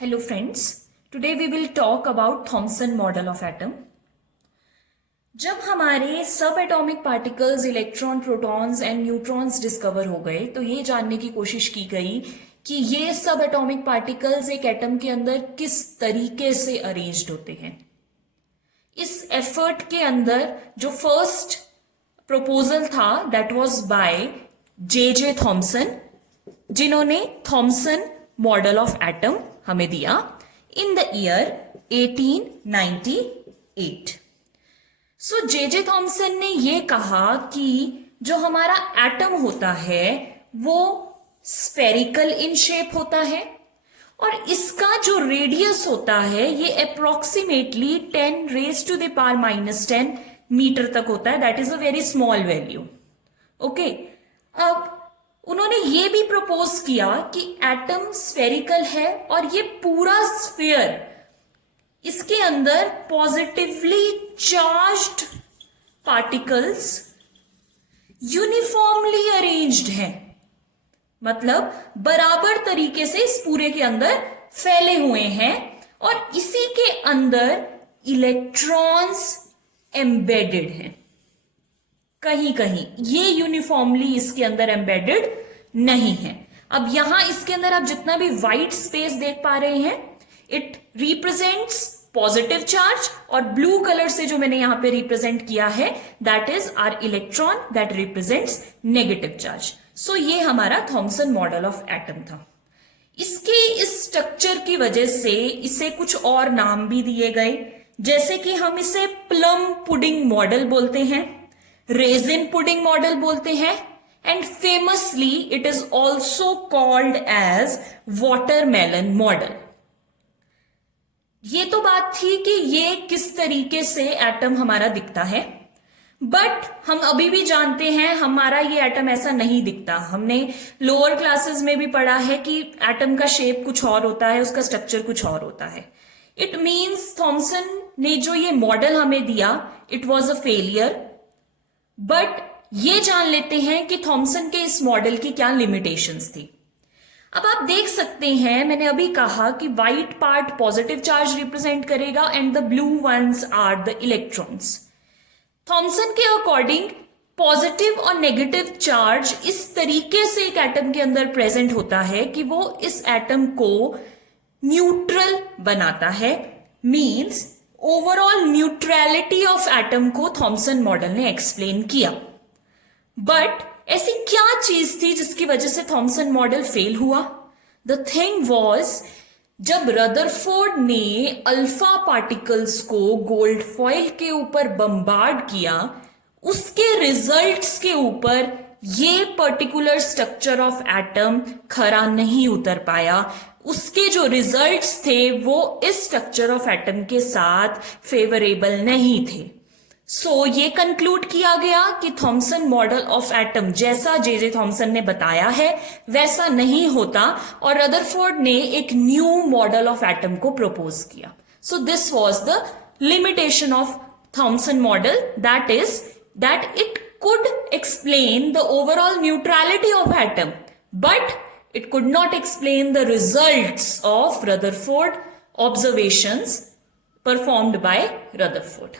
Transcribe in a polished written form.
Hello friends, today we will talk about Thomson model of atom. जब हमारे सब atomic particles electron, protons and neutrons discover हो गए तो ये जानने की कोशिश की गई कि ये सब एटॉमिक पार्टिकल्स एक एटम के अंदर किस तरीके से अरेंज्ड होते हैं। इस एफर्ट के अंदर जो फर्स्ट प्रपोजल था that was by J Thomson, जिन्होंने थॉमसन मॉडल ऑफ एटम हमें दिया in the year 1898। So J Thomson ने ये कहा कि जो हमारा एटम होता है वो स्फेरिकल इन शेप होता है और इसका जो रेडियस होता है ये approximately 10 raise to the power -10 metre तक होता है। That is a very small value. Okay, अब उन्होंने ये भी प्रपोज किया कि एटम स्फेरिकल है और ये पूरा स्फीयर इसके अंदर positively charged particles uniformly arranged हैं, मतलब बराबर तरीके से इस पूरे के अंदर फैले हुए हैं और इसी के अंदर इलेक्ट्रॉन्स एम्बेडेड हैं। कहीं कहीं ये यूनिफॉर्मली इसके अंदर एम्बेडेड नहीं है। अब यहां इसके अंदर आप जितना भी व्हाइट स्पेस देख पा रहे हैं इट रिप्रेजेंट्स पॉजिटिव चार्ज और ब्लू कलर से जो मैंने यहां पे रिप्रेजेंट किया है that is our electron that represents negative charge. So ये हमारा थॉमसन मॉडल ऑफ एटम था। इसके इस स्ट्रक्चर की वजह से इसे कुछ और नाम भी दिए गए, जैसे कि हम इसे प्लम पुडिंग मॉडल बोलते हैं, रेजिन पुडिंग मॉडल बोलते हैं and famously it is also called as watermelon model. ये तो बात थी कि ये किस तरीके से एटम हमारा दिखता है, बट हम अभी भी जानते हैं हमारा ये एटम ऐसा नहीं दिखता। हमने लोअर क्लासेस में भी पढ़ा है कि एटम का शेप कुछ और होता है, उसका स्ट्रक्चर कुछ और होता है। इट मीन्स थॉमसन ने जो ये मॉडल हमें दिया it was a failure, but ये जान लेते हैं कि थॉमसन के इस मॉडल की क्या लिमिटेशंस थी। अब आप देख सकते हैं मैंने अभी कहा कि white part positive charge represent करेगा and the blue ones are the electrons. Thomson के अकॉर्डिंग पॉजिटिव और नेगेटिव चार्ज इस तरीके से एक एटम के अंदर प्रेजेंट होता है कि वो इस एटम को न्यूट्रल बनाता है। Means overall neutrality of atom को थॉमसन मॉडल ने एक्सप्लेन किया। बट ऐसी क्या चीज थी जिसकी वजह से थॉमसन मॉडल फेल हुआ? द थिंग वॉज जब रदरफोर्ड ने अल्फा पार्टिकल्स को गोल्ड फॉइल के ऊपर बम्बार्ड किया, उसके रिजल्ट्स के ऊपर ये पर्टिकुलर स्ट्रक्चर ऑफ एटम खरा नहीं उतर पाया। उसके जो रिजल्ट्स थे वो इस स्ट्रक्चर ऑफ एटम के साथ फेवरेबल नहीं थे। सो ये कंक्लूड किया गया कि थॉमसन मॉडल ऑफ एटम जैसा जे थॉमसन ने बताया है वैसा नहीं होता और रदरफोर्ड ने एक न्यू मॉडल ऑफ एटम को प्रपोज किया। So this was the limitation of Thompson model, that is that it could explain the overall neutrality of atom, but it could not explain the results of Rutherford observations performed by Rutherford.